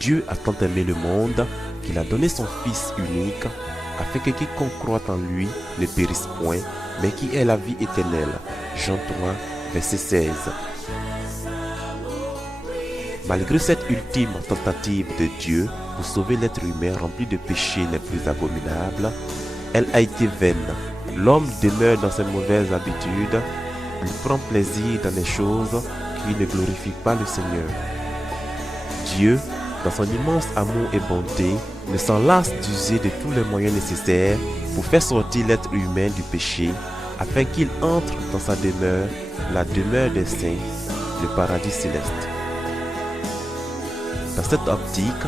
Dieu a tant aimé le monde qu'il a donné son Fils unique afin que quiconque croit en lui ne périsse point, mais qui ait la vie éternelle. Jean 3, verset 16. Malgré cette ultime tentative de Dieu pour sauver l'être humain rempli de péchés les plus abominables, elle a été vaine. L'homme demeure dans ses mauvaises habitudes, il prend plaisir dans les choses qui ne glorifient pas le Seigneur. Dieu, dans son immense amour et bonté, ne s'en lasse d'user de tous les moyens nécessaires pour faire sortir l'être humain du péché, afin qu'il entre dans sa demeure, la demeure des saints, le paradis céleste. Dans cette optique,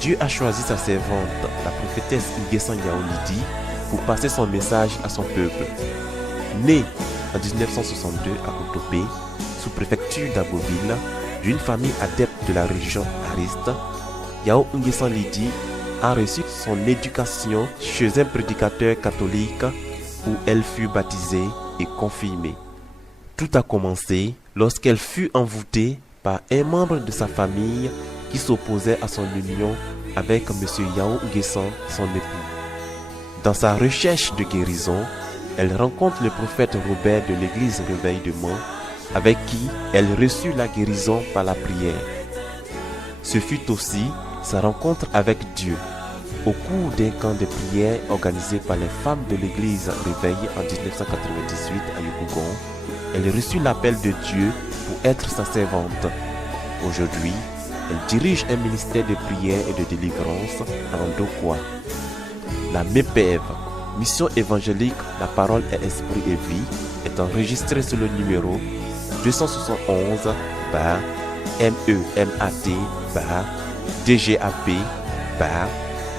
Dieu a choisi sa servante, la prophétesse Nguessan Yaoulidi, pour passer son message à son peuple. Née en 1962 à Otopé, sous-préfecture d'Abbeville, d'une famille adepte de la religion ariste, Yao Nguessan Lidi a reçu son éducation chez un prédicateur catholique où elle fut baptisée et confirmée. Tout a commencé lorsqu'elle fut envoûtée par un membre de sa famille qui s'opposait à son union avec M. Yao Nguessan, son époux. Dans sa recherche de guérison, elle rencontre le prophète Robert de l'église Réveil de Mans, avec qui elle reçut la guérison par la prière. Ce fut aussi sa rencontre avec Dieu. Au cours d'un camp de prière organisé par les femmes de l'église Réveil en 1998 à Yopougon, elle reçut l'appel de Dieu pour être sa servante. Aujourd'hui, elle dirige un ministère de prière et de délivrance à Ndokwa. La MEPEV, Mission évangélique La Parole et Esprit et Vie, est enregistrée sur le numéro 271 MEMAT DGAP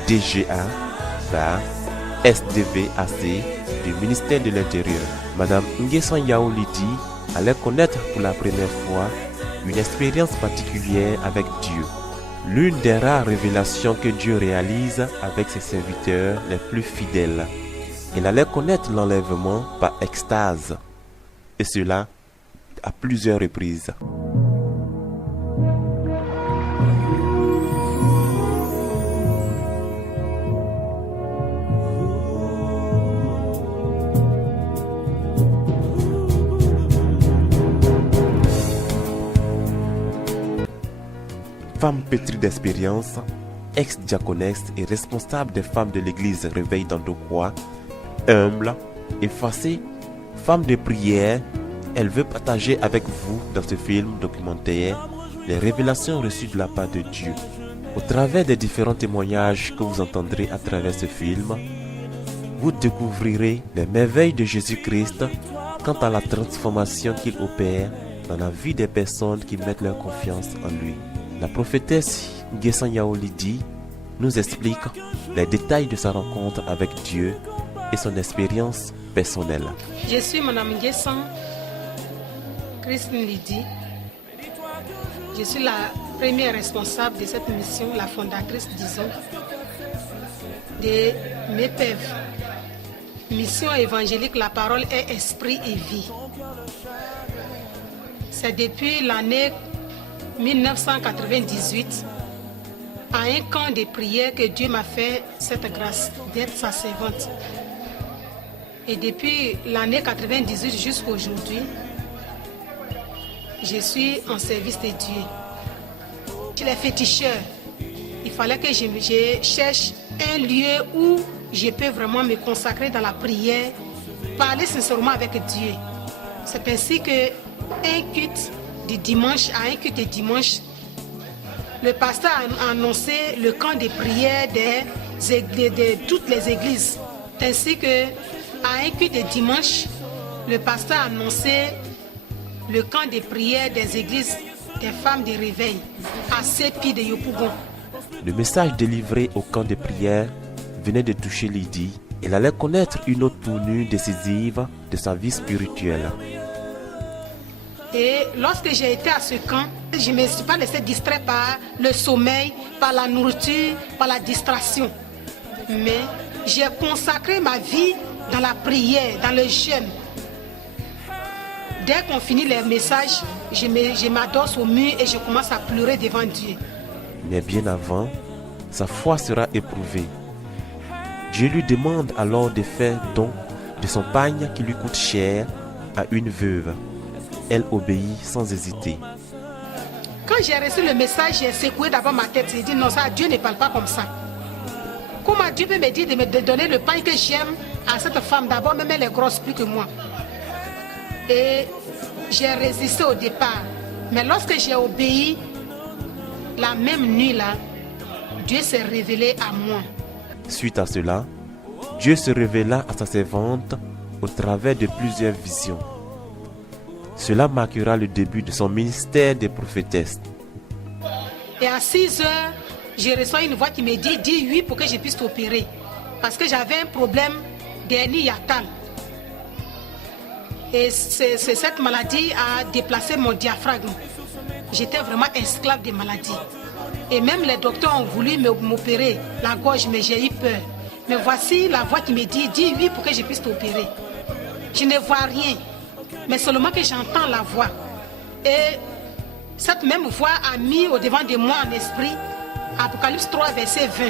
DGA SDVAC du ministère de l'Intérieur. Madame Nguessan Yaoulidi allait connaître pour la première fois une expérience particulière avec Dieu. L'une des rares révélations que Dieu réalise avec ses serviteurs les plus fidèles. Elle allait connaître l'enlèvement par extase, et cela à plusieurs reprises. Femme pétrie d'expérience, ex-diaconesse et responsable des femmes de l'église Réveil d'Andokwa, humble, effacée, femme de prière, elle veut partager avec vous dans ce film documentaire les révélations reçues de la part de Dieu. Au travers des différents témoignages que vous entendrez à travers ce film, vous découvrirez les merveilles de Jésus-Christ quant à la transformation qu'il opère dans la vie des personnes qui mettent leur confiance en lui. La prophétesse Nguessan Yaoulidi nous explique les détails de sa rencontre avec Dieu et son expérience personnelle. Je suis Mme Nguessan Christine Lidi. Je suis la première responsable de cette mission, la fondatrice, disons, de MEPEV, Mission évangélique La Parole est Esprit et Vie. C'est depuis l'année 1998, à un camp de prière, que Dieu m'a fait cette grâce d'être sa servante. Et depuis l'année 98 jusqu'à aujourd'hui, je suis en service de Dieu. Chez les féticheurs, il fallait que je cherche un lieu où je peux vraiment me consacrer dans la prière, parler sincèrement avec Dieu. C'est ainsi que un culte de dimanche à un culte de dimanche, le pasteur a annoncé le camp de prière de toutes les églises. Ainsi que à un culte de dimanche, le pasteur a annoncé le camp de prière des églises des femmes de réveil à Sépi de Yopougon. Le message délivré au camp de prière venait de toucher Lydie. Elle allait connaître une autre tournure décisive de sa vie spirituelle. Et lorsque j'ai été à ce camp, je ne me suis pas laissé distraire par le sommeil, par la nourriture, par la distraction. Mais j'ai consacré ma vie dans la prière, dans le jeûne. Dès qu'on finit les messages, je m'adosse au mur et je commence à pleurer devant Dieu. Mais bien avant, sa foi sera éprouvée. Dieu lui demande alors de faire don de son pagne qui lui coûte cher à une veuve. Elle obéit sans hésiter. Quand j'ai reçu le message, j'ai secoué d'abord ma tête. J'ai dit non, ça, Dieu ne parle pas comme ça. Comment Dieu peut me dire de donner le pain que j'aime à cette femme? D'abord, même elle est grosse plus que moi. Et j'ai résisté au départ. Mais lorsque j'ai obéi, la même nuit là, Dieu s'est révélé à moi. Suite à cela, Dieu se révéla à sa servante au travers de plusieurs visions. Cela marquera le début de son ministère de prophétesse. Et à 6 heures, j'ai reçu une voix qui me dit « Dis oui pour que je puisse t'opérer. » Parce que j'avais un problème d'hernie hiatale. Et cette maladie a déplacé mon diaphragme. J'étais vraiment esclave des maladies. Et même les docteurs ont voulu m'opérer la gorge, mais j'ai eu peur. Mais voici la voix qui me dit « Dis oui pour que je puisse t'opérer. » Je ne vois rien, mais seulement que j'entends la voix. Et cette même voix a mis au devant de moi en esprit Apocalypse 3, verset 20.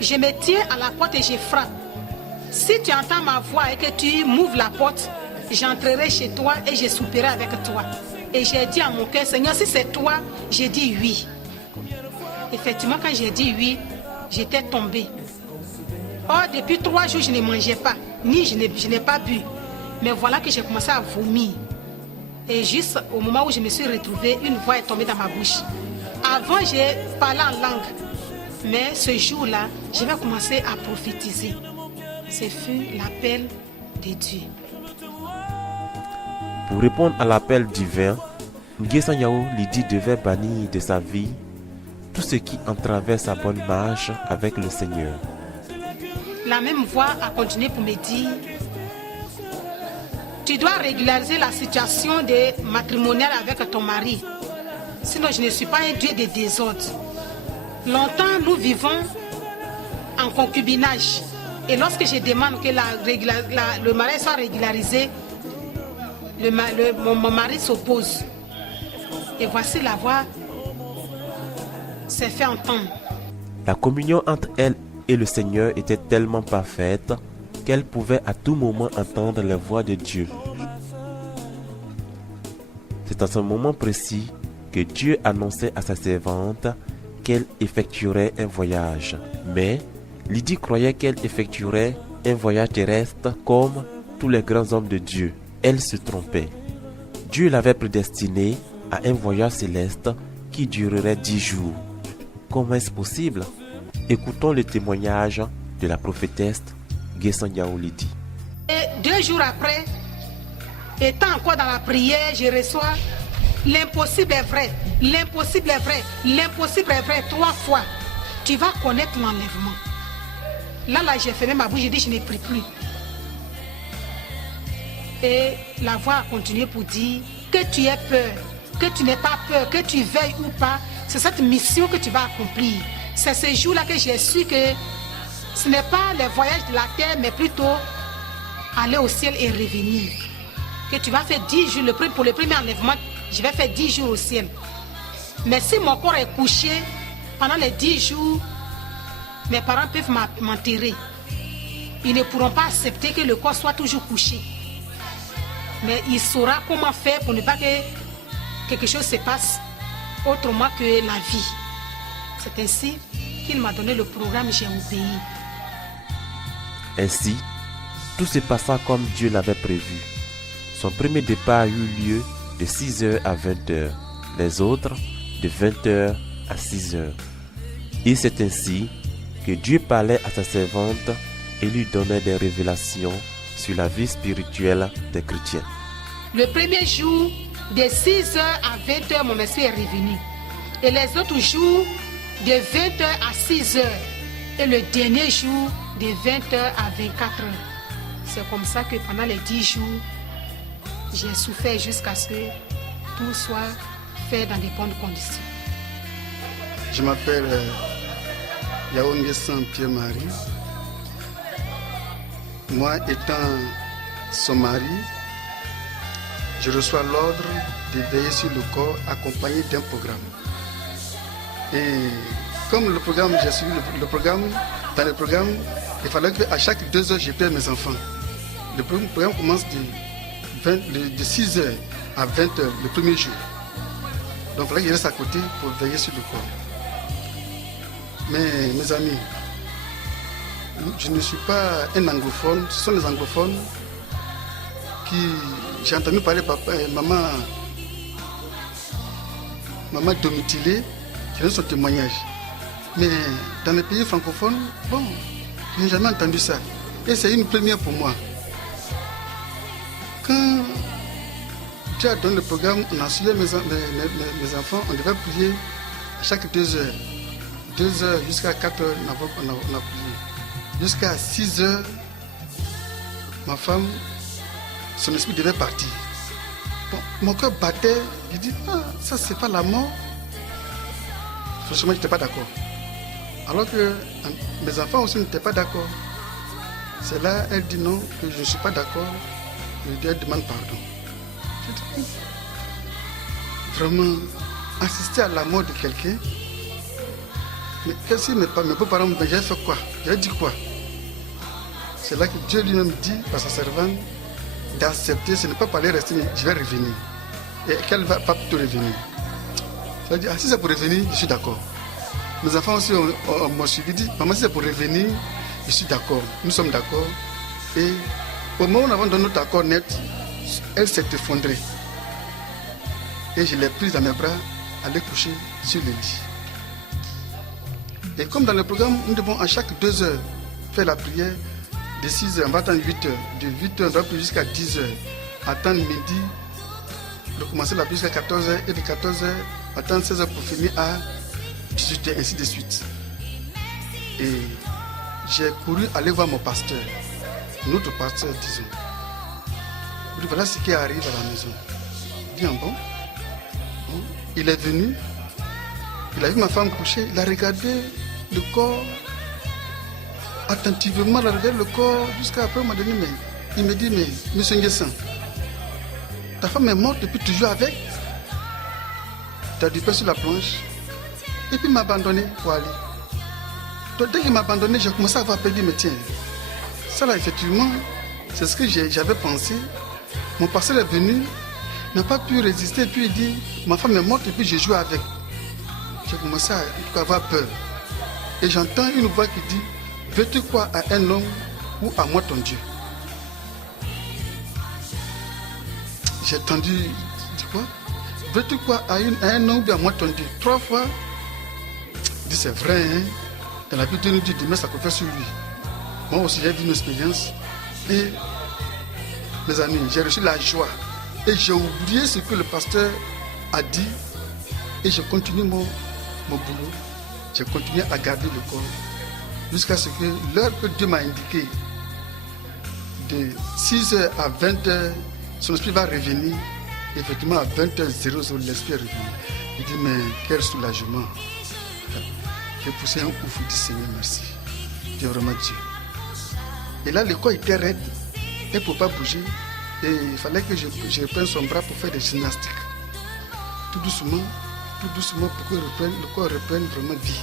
Je me tiens à la porte et je frappe. Si tu entends ma voix et que tu m'ouvres la porte, j'entrerai chez toi et je souperai avec toi. Et j'ai dit à mon cœur, Seigneur, si c'est toi, j'ai dit oui. Effectivement, quand j'ai dit oui, j'étais tombée. Or, depuis 3 jours, je ne mangeais pas, ni je n'ai pas bu. Mais voilà que j'ai commencé à vomir. Et juste au moment où je me suis retrouvée, une voix est tombée dans ma bouche. Avant, j'ai parlé en langue. Mais ce jour-là, je vais commencer à prophétiser. Ce fut l'appel de Dieu. Pour répondre à l'appel divin, Nguessan Yao Lydie devait bannir de sa vie tout ce qui entravait sa bonne marche avec le Seigneur. La même voix a continué pour me dire « Tu dois régulariser la situation matrimoniale avec ton mari. Sinon, je ne suis pas un Dieu de désordre. Longtemps, nous vivons en concubinage. Et lorsque je demande que le mariage soit régularisé, mon mari s'oppose. Et voici la voix s'est fait entendre. La communion entre elle et le Seigneur était tellement parfaite qu'elle pouvait à tout moment entendre la voix de Dieu. C'est à ce moment précis que Dieu annonçait à sa servante qu'elle effectuerait un voyage. Mais Lydie croyait qu'elle effectuerait un voyage terrestre comme tous les grands hommes de Dieu. Elle se trompait. Dieu l'avait prédestinée à un voyage céleste qui durerait 10 jours. Comment est-ce possible? Écoutons le témoignage de la prophétesse Nguessan Yao Lydie. Et 2 jours après, étant encore dans la prière, je reçois l'impossible est vrai, l'impossible est vrai, l'impossible est vrai 3 fois. Tu vas connaître l'enlèvement. Là, j'ai fermé ma bouche, j'ai dit je ne prie plus. Et la voix a continué pour dire que tu aies peur, que tu n'aies pas peur, que tu veuilles ou pas, c'est cette mission que tu vas accomplir. C'est ce jour-là que j'ai su que ce n'est pas les voyages de la terre, mais plutôt aller au ciel et revenir. Que tu vas faire 10 jours, pour le premier enlèvement, je vais faire 10 jours au ciel. Mais si mon corps est couché, pendant les 10 jours, mes parents peuvent m'enterrer. Ils ne pourront pas accepter que le corps soit toujours couché. Mais il saura comment faire pour ne pas que quelque chose se passe autrement que la vie. C'est ainsi qu'il m'a donné le programme, j'ai obéi. Ainsi, tout se passa comme Dieu l'avait prévu. Son premier départ eut lieu de 6h à 20h, les autres de 20h à 6h. Et c'est ainsi que Dieu parlait à sa servante et lui donnait des révélations sur la vie spirituelle des chrétiens. Le premier jour, de 6h à 20h, mon esprit est revenu. Et les autres jours, de 20h à 6h. Et le dernier jour, de 20h à 24h. C'est comme ça que pendant les 10 jours, j'ai souffert jusqu'à ce que tout soit fait dans de bonnes conditions. Je m'appelle Yao Nguessan Pierre-Marie. Moi étant son mari, je reçois l'ordre de veiller sur le corps accompagné d'un programme. Et comme le programme, j'ai suivi le programme, dans le programme, il fallait qu'à chaque 2 heures, je paie mes enfants. Le programme commence de 6 heures à 20 heures le premier jour. Donc il fallait que je reste à côté pour veiller sur le corps. Mais mes amis, je ne suis pas un anglophone, ce sont les anglophones qui... J'ai entendu parler papa et maman Domitilé, qui donne son témoignage. Mais dans les pays francophones, bon, je n'ai jamais entendu ça. Et c'est une première pour moi. Quand Dieu a donné le programme, on a suivi mes enfants, on devait prier à chaque 2 heures. 2 heures jusqu'à 4 heures, on a prié. Jusqu'à 6 heures, ma femme, son esprit devait partir. Bon, mon cœur battait, je dis, ah, ça c'est pas la mort. Franchement, je n'étais pas d'accord. Alors que mes enfants aussi n'étaient pas d'accord. C'est là, elle dit non, que je ne suis pas d'accord. Elle demande pardon. Je dis, vraiment, assister à la mort de quelqu'un. Mais qu'est-ce que mes beaux-parents me disent, j'ai fait quoi? J'ai dit quoi? C'est là que Dieu lui-même dit, par sa servante, d'accepter, ce n'est pas parler rester, je vais revenir. Et qu'elle va pas plutôt revenir. Ça veut dire, si c'est pour revenir, je suis d'accord. Mes enfants aussi m'ont suivi, dit, maman, si c'est pour revenir, je suis d'accord. Nous sommes d'accord. Et au moment où nous avons donné notre accord net, elle s'est effondrée. Et je l'ai prise dans mes bras, aller coucher sur le lit. Et comme dans le programme, nous devons à chaque 2 heures faire la prière. De 6 heures, on va attendre 8 heures. De 8 heures, on va prier jusqu'à 10 heures. Attendre midi, de commencer la prière jusqu'à 14 heures. Et de 14 heures, attendre 16 heures pour finir à 18 heures, ainsi de suite. Et j'ai couru aller voir mon pasteur. Notre pasteur, disons. Je dis, voilà ce qui arrive à la maison. Bien bon. Il est venu. Il a vu ma femme coucher. Il a regardé le corps. Attentivement, il a regardé le corps jusqu'à après, il me dit, mais monsieur Nguessan, ta femme est morte depuis toujours avec. Tu as du pain sur la planche. Et puis il m'a abandonné pour aller. Donc dès qu'il m'a abandonné, j'ai commencé à avoir peur, mais tiens, ça là effectivement, c'est ce que j'avais pensé. Mon pasteur est venu, n'a pas pu résister, puis il dit, ma femme est morte et puis j'ai joué avec. J'ai commencé à avoir peur. Et j'entends une voix qui dit, veux-tu croire à un homme ou à moi ton Dieu? J'ai entendu, dis quoi? Veux-tu croire à un homme ou à moi ton Dieu? 3 fois. Je dis c'est vrai, hein? Dans la Bible, Dieu nous dit de mettre sa confiance sur lui. Moi aussi j'ai vu une expérience. Et mes amis, j'ai reçu la joie. Et j'ai oublié ce que le pasteur a dit. Et j'ai continué mon boulot. J'ai continué à garder le corps. Jusqu'à ce que l'heure que Dieu m'a indiqué, de 6 heures à 20 heures, son esprit va revenir. Effectivement, à 20h00, l'esprit est revenu. Il dit, mais quel soulagement. J'ai poussé un ouf, il dit, Seigneur, merci. Dieu vraiment Dieu. Et là, le corps était raide. Il ne pouvait pas bouger. Et il fallait que je reprenne son bras pour faire des gymnastiques. Tout doucement, pour que le corps reprenne vraiment vie.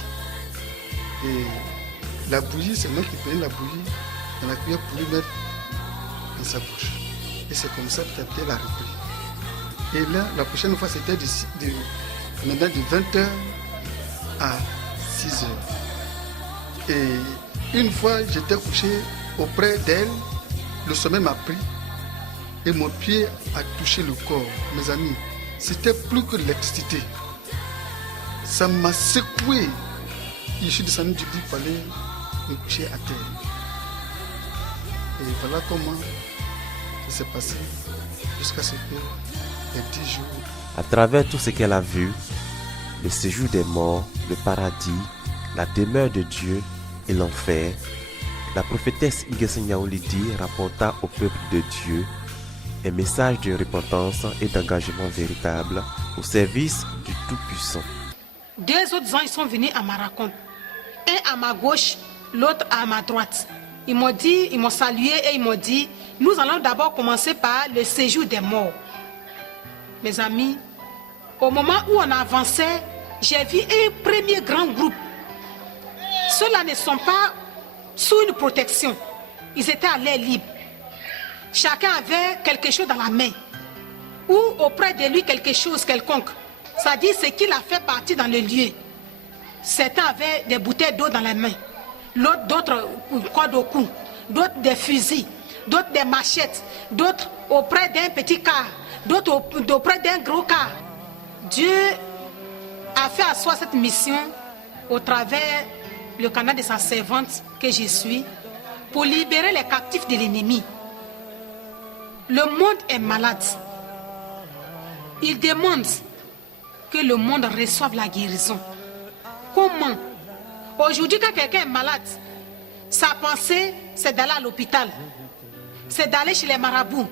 Et la bouillie, c'est moi qui prenais la bouillie dans la cuillère pour lui mettre dans sa bouche. Et c'est comme ça que elle a repris. Et là, la prochaine fois, c'était de 20h à 6h. Et une fois, j'étais couché auprès d'elle, le sommeil m'a pris et mon pied a touché le corps. Mes amis, c'était plus que l'électricité. Ça m'a secoué. Je suis descendu du lit pour aller me coucher à terre. Et voilà comment ça s'est passé jusqu'à ce que les 10 jours. À travers tout ce qu'elle a vu, le séjour des morts, le paradis, la demeure de Dieu et l'enfer, la prophétesse Nguessan Yaoulidi rapporta au peuple de Dieu un message de repentance et d'engagement véritable au service du Tout-Puissant. 2 autres gens ils sont venus à ma rencontre. Un à ma gauche, l'autre à ma droite. Ils m'ont salué et ils m'ont dit, nous allons d'abord commencer par le séjour des morts. Mes amis, au moment où on avançait, j'ai vu un premier grand groupe. Ceux-là ne sont pas sous une protection. Ils étaient à l'air libre. Chacun avait quelque chose dans la main. Ou auprès de lui quelque chose quelconque. C'est-à-dire ce qu'il a fait partie dans le lieu. Certains avaient des bouteilles d'eau dans les mains. D'autres cordes au cou. D'autres des fusils. D'autres des machettes. D'autres auprès d'un petit car. D'autres auprès d'un gros car. Dieu a fait asseoir cette mission au travers le canal de sa servante que je suis pour libérer les captifs de l'ennemi. Le monde est malade. Il demande que le monde reçoive la guérison. Comment? Aujourd'hui, quand quelqu'un est malade, sa pensée, c'est d'aller à l'hôpital. C'est d'aller chez les marabouts,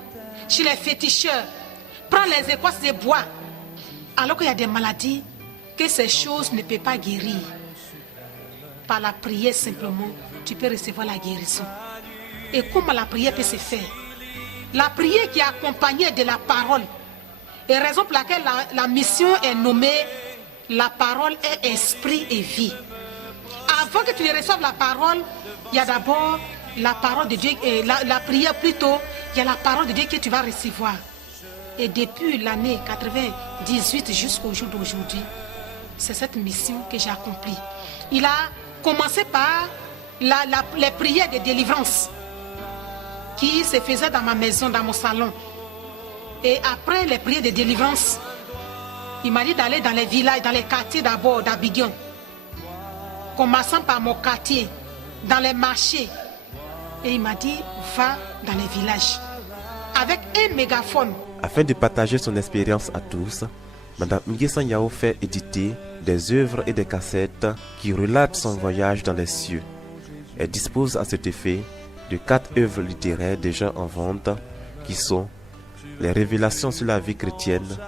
chez les féticheurs, prendre les écorces de bois. Alors qu'il y a des maladies que ces choses ne peuvent pas guérir. Par la prière simplement, tu peux recevoir la guérison. Et comment la prière peut se faire? La prière qui est accompagnée de la parole. Et raison pour laquelle la mission est nommée la parole est esprit et vie. Avant que tu ne reçoives la parole, il y a d'abord la parole de Dieu, la prière plutôt, il y a la parole de Dieu que tu vas recevoir. Et depuis l'année 98 jusqu'au jour d'aujourd'hui, c'est cette mission que j'ai accomplie. Il a commencé par les prières de délivrance qui se faisaient dans ma maison, dans mon salon. Et après les prières de délivrance, il m'a dit d'aller dans les villages, dans les quartiers d'abord d'Abidjan. Commençant par mon quartier, dans les marchés. Et il m'a dit, va dans les villages. Avec un mégaphone. Afin de partager son expérience à tous, Madame Nguessan Yao fait éditer des œuvres et des cassettes qui relatent son voyage dans les cieux. Elle dispose à cet effet de 4 œuvres littéraires déjà en vente qui sont les révélations sur la vie chrétienne,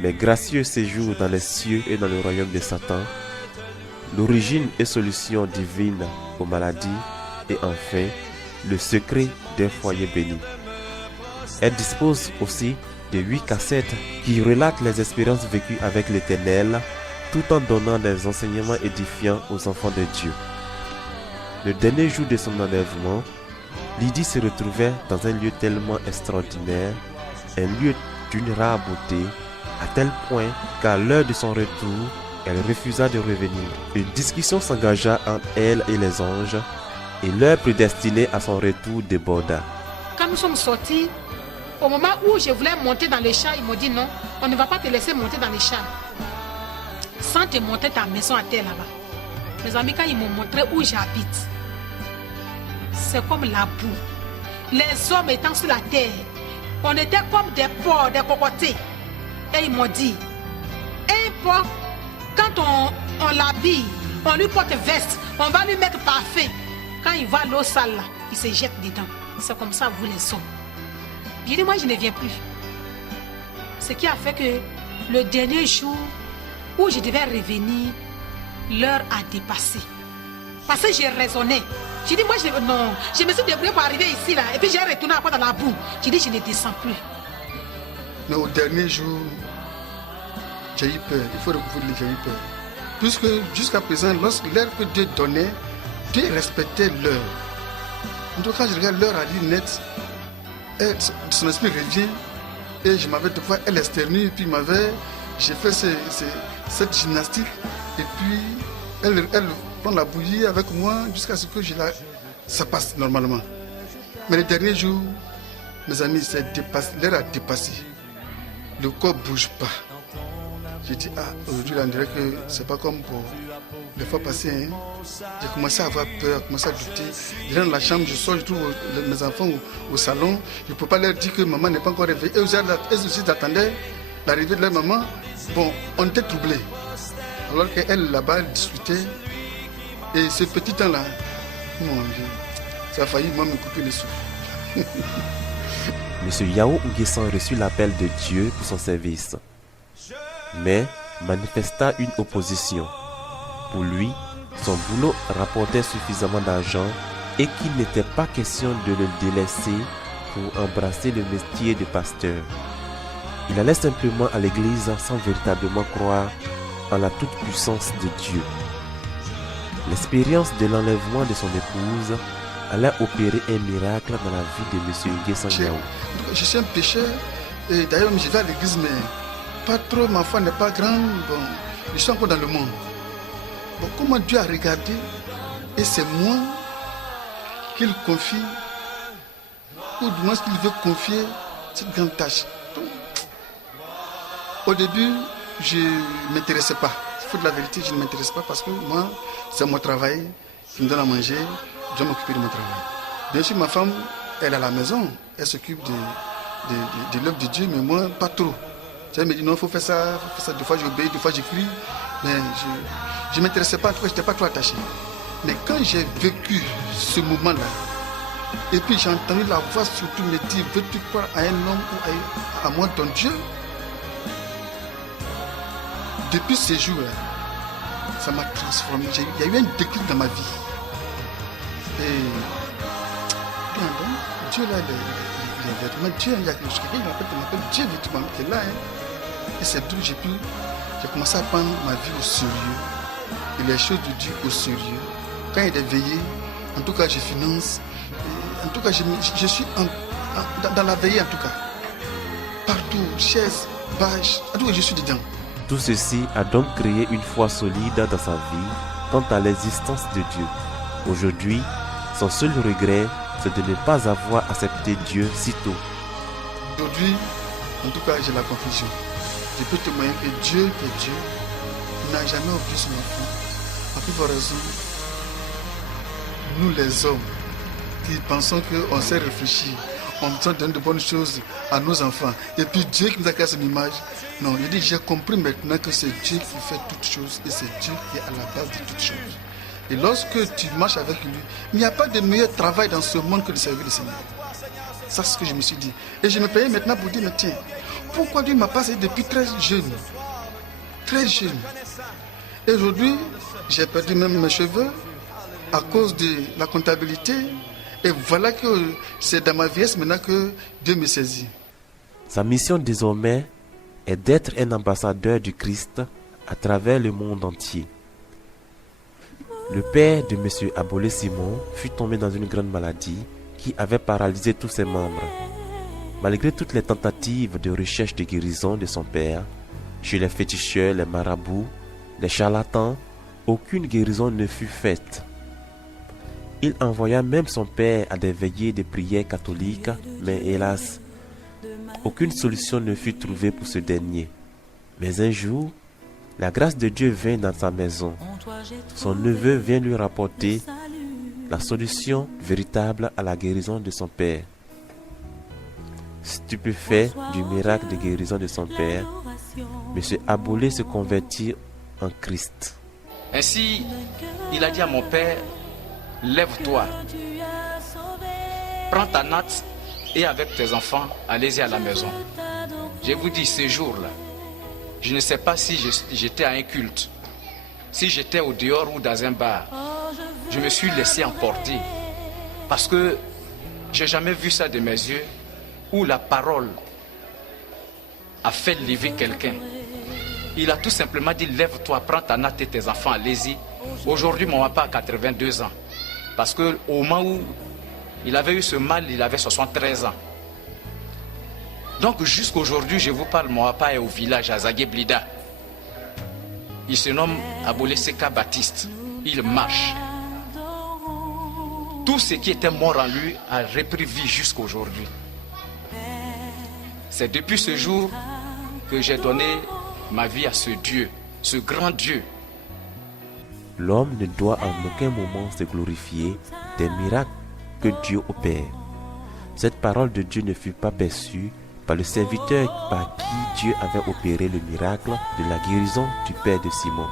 mes gracieux séjours dans les cieux et dans le royaume de Satan, l'origine et solution divine aux maladies et enfin le secret d'un foyer béni. Elle dispose aussi de 8 cassettes qui relatent les expériences vécues avec l'Éternel tout en donnant des enseignements édifiants aux enfants de Dieu. Le dernier jour de son enlèvement, Lydie se retrouvait dans un lieu tellement extraordinaire, un lieu d'une rare beauté, à tel point qu'à l'heure de son retour, elle refusa de revenir. Une discussion s'engagea entre elle et les anges, et l'heure prédestinée à son retour déborda. Quand nous sommes sortis, au moment où je voulais monter dans les chars, ils m'ont dit non, on ne va pas te laisser monter dans les chars sans te montrer ta maison à terre là-bas. Mes amis, quand ils m'ont montré où j'habite, c'est comme la boue. Les hommes étant sur la terre, on était comme des porcs, des cocotiers. Et ils m'ont dit, un porc, quand on l'habille, on lui porte veste, on va lui mettre parfait. Quand il voit l'eau sale là, il se jette dedans. C'est comme ça vous les hommes. J'ai dit, moi je ne viens plus. Ce qui a fait que le dernier jour où je devais revenir, l'heure a dépassé. Parce que j'ai raisonné. J'ai dit, moi je me suis débrouillé pour arriver ici là. Et puis j'ai retourné encore dans la boue. J'ai dit, je ne descends plus. Mais au dernier jour, j'ai eu peur. Il faut recouvrir les j'ai eu peur. Puisque jusqu'à présent, lorsque l'heure que Dieu donnait, Dieu respectait l'heure. En tout cas, je regarde l'heure à lunette. Son esprit revient. Et je m'avais deux fois, elle externue. Et puis j'ai fait cette gymnastique. Et puis, elle prend la bouillie avec moi jusqu'à ce que ça passe normalement. Mais le dernier jour, mes amis, l'heure a dépassé. Le corps ne bouge pas. J'ai dit, aujourd'hui, on dirait que c'est pas comme pour les fois passées. Hein. J'ai commencé à avoir peur, commencé à douter. Je rentre dans la chambre, je sors, je trouve mes enfants au salon. Je ne peux pas leur dire que maman n'est pas encore réveillée. Eux aussi attendaient l'arrivée de leur maman. Bon, on était troublés. Alors qu'elle, là-bas, elle discutait. Et ce petit temps-là, mon Dieu, ça a failli, moi, me couper le souffle. Monsieur Yao Nguessan reçut l'appel de Dieu pour son service, mais manifesta une opposition. Pour lui, son boulot rapportait suffisamment d'argent et qu'il n'était pas question de le délaisser pour embrasser le métier de pasteur. Il allait simplement à l'église sans véritablement croire en la toute-puissance de Dieu. L'expérience de l'enlèvement de son épouse allait opérer un miracle dans la vie de M. Nguessan Yao. Je suis un pécheur et d'ailleurs je vais à l'église mais pas trop, ma foi n'est pas grande. Bon, je suis encore dans le monde. Bon, comment Dieu a regardé et c'est moi qu'il confie ou du moins qu'il veut confier cette grande tâche. Donc, au début, je ne m'intéressais pas. Il faut de la vérité, je ne m'intéresse pas parce que moi, c'est mon travail qui me donne à manger, je dois m'occuper de mon travail. Bien sûr, ma femme, elle est à la maison, elle s'occupe de l'œuvre de Dieu, mais moi, pas trop. Elle me dit non, il faut faire ça, des fois j'obéis, des fois j'écris, mais je ne m'intéressais pas, en tout cas, je n'étais pas trop attaché. Mais quand j'ai vécu ce moment-là, et puis j'ai entendu la voix surtout me dire, veux-tu croire à un homme ou à moi ton Dieu? Depuis ces jours-là, ça m'a transformé. Il y a eu un déclic dans ma vie. Et Dieu là, il est vraiment Dieu. Il y a quelqu'un qui m'appelle Dieu virtuellement qui est là. Et c'est d'où j'ai commencé à prendre ma vie au sérieux. Et les choses de Dieu au sérieux. Quand il est veillé, en tout cas je finance. En tout cas je suis dans la veillée en tout cas. Partout, chaise, bâche, en tout cas je suis dedans. Tout ceci a donc créé une foi solide dans sa vie quant à l'existence de Dieu. Aujourd'hui, son seul regret, c'est de ne pas avoir accepté Dieu si tôt. Aujourd'hui, en tout cas, j'ai la confusion. Je peux témoigner que Dieu, n'a jamais oublié son enfant. À plus forte raison, nous les hommes, qui pensons qu'on sait réfléchir, on donne de bonnes choses à nos enfants. Et puis Dieu qui nous a créé son image. Non, il dit, j'ai compris maintenant que c'est Dieu qui fait toutes choses et c'est Dieu qui est à la base de toutes choses. Et lorsque tu marches avec lui, il n'y a pas de meilleur travail dans ce monde que de servir le Seigneur. Ça, c'est ce que je me suis dit. Et je me payais maintenant pour dire, mais tiens, pourquoi Dieu m'a passé depuis très jeune? Très jeune. Et aujourd'hui, j'ai perdu même mes cheveux à cause de la comptabilité. Et voilà que c'est dans ma vieillesse maintenant que Dieu me saisit. Sa mission désormais est d'être un ambassadeur du Christ à travers le monde entier. Le père de M. Abolé Simon fut tombé dans une grande maladie qui avait paralysé tous ses membres. Malgré toutes les tentatives de recherche de guérison de son père, chez les féticheurs, les marabouts, les charlatans, aucune guérison ne fut faite. Il envoya même son père à des veillées de prière catholiques, mais hélas, aucune solution ne fut trouvée pour ce dernier. Mais un jour, la grâce de Dieu vint dans sa maison. Son neveu vient lui rapporter la solution véritable à la guérison de son père. Stupéfait du miracle de guérison de son père, M. Abolé se convertit en Christ. Ainsi, il a dit à mon père, lève-toi, prends ta natte et avec tes enfants, allez-y à la maison. Je vous dis, ce jour-là, je ne sais pas si j'étais à un culte, si j'étais au dehors ou dans un bar. Je me suis laissé emporter parce que je n'ai jamais vu ça de mes yeux où la parole a fait lever quelqu'un. Il a tout simplement dit, lève-toi, prends ta natte et tes enfants, allez-y. Aujourd'hui, mon papa a 82 ans. Parce qu'au moment où il avait eu ce mal, il avait 73 ans. Donc jusqu'aujourd'hui, je vous parle, mon papa est au village à Zagué-Blida. Il se nomme Abolé Seka Baptiste. Il marche. Tout ce qui était mort en lui a repris vie jusqu'aujourd'hui. C'est depuis ce jour que j'ai donné ma vie à ce Dieu, ce grand Dieu. L'homme ne doit en aucun moment se glorifier des miracles que Dieu opère. Cette parole de Dieu ne fut pas perçue par le serviteur par qui Dieu avait opéré le miracle de la guérison du père de Simon.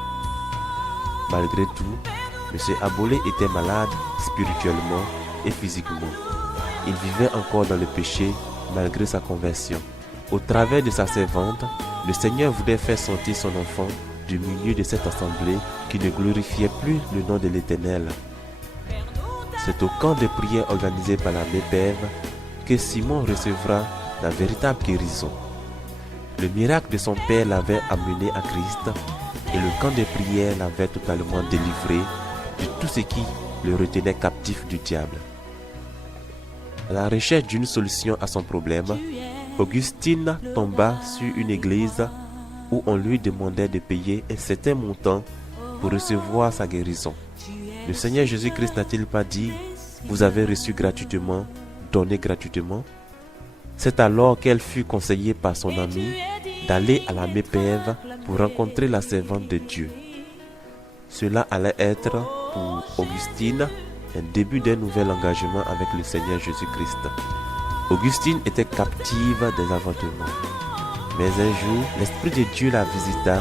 Malgré tout, M. Abolé était malade spirituellement et physiquement. Il vivait encore dans le péché malgré sa conversion. Au travers de sa servante, le Seigneur voulait faire sortir son enfant du milieu de cette assemblée qui ne glorifiait plus le nom de l'Éternel. C'est au camp de prière organisé par la MEPEV que Simon recevra la véritable guérison. Le miracle de son père l'avait amené à Christ et le camp des prières l'avait totalement délivré de tout ce qui le retenait captif du diable. À la recherche d'une solution à son problème, Augustine tomba sur une église où on lui demandait de payer un certain montant pour recevoir sa guérison. Le Seigneur Jésus-Christ n'a-t-il pas dit « Vous avez reçu gratuitement, donnez gratuitement » C'est alors qu'elle fut conseillée par son ami d'aller à la Mépève pour rencontrer la servante de Dieu. Cela allait être pour Augustine un début d'un nouvel engagement avec le Seigneur Jésus-Christ. Augustine était captive des avortements. Mais un jour, l'Esprit de Dieu la visita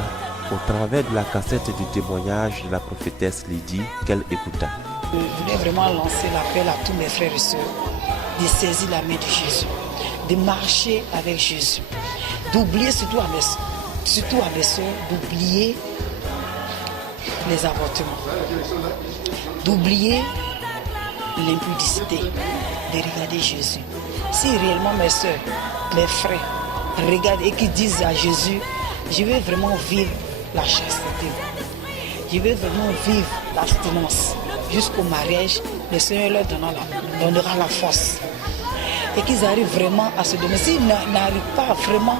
au travers de la cassette du témoignage de la prophétesse Lydie qu'elle écouta. Je voulais vraiment lancer l'appel à tous mes frères et sœurs de saisir la main de Jésus, de marcher avec Jésus, d'oublier surtout à mes sœurs, d'oublier les avortements, d'oublier l'impudicité, de regarder Jésus. Si réellement mes sœurs, mes frères regardent et qui disent à Jésus, je veux vraiment vivre la chasteté, je veux vraiment vivre l'abstinence jusqu'au mariage, le Seigneur leur donnera la force. Et qu'ils arrivent vraiment à se donner. S'ils n'arrivent pas vraiment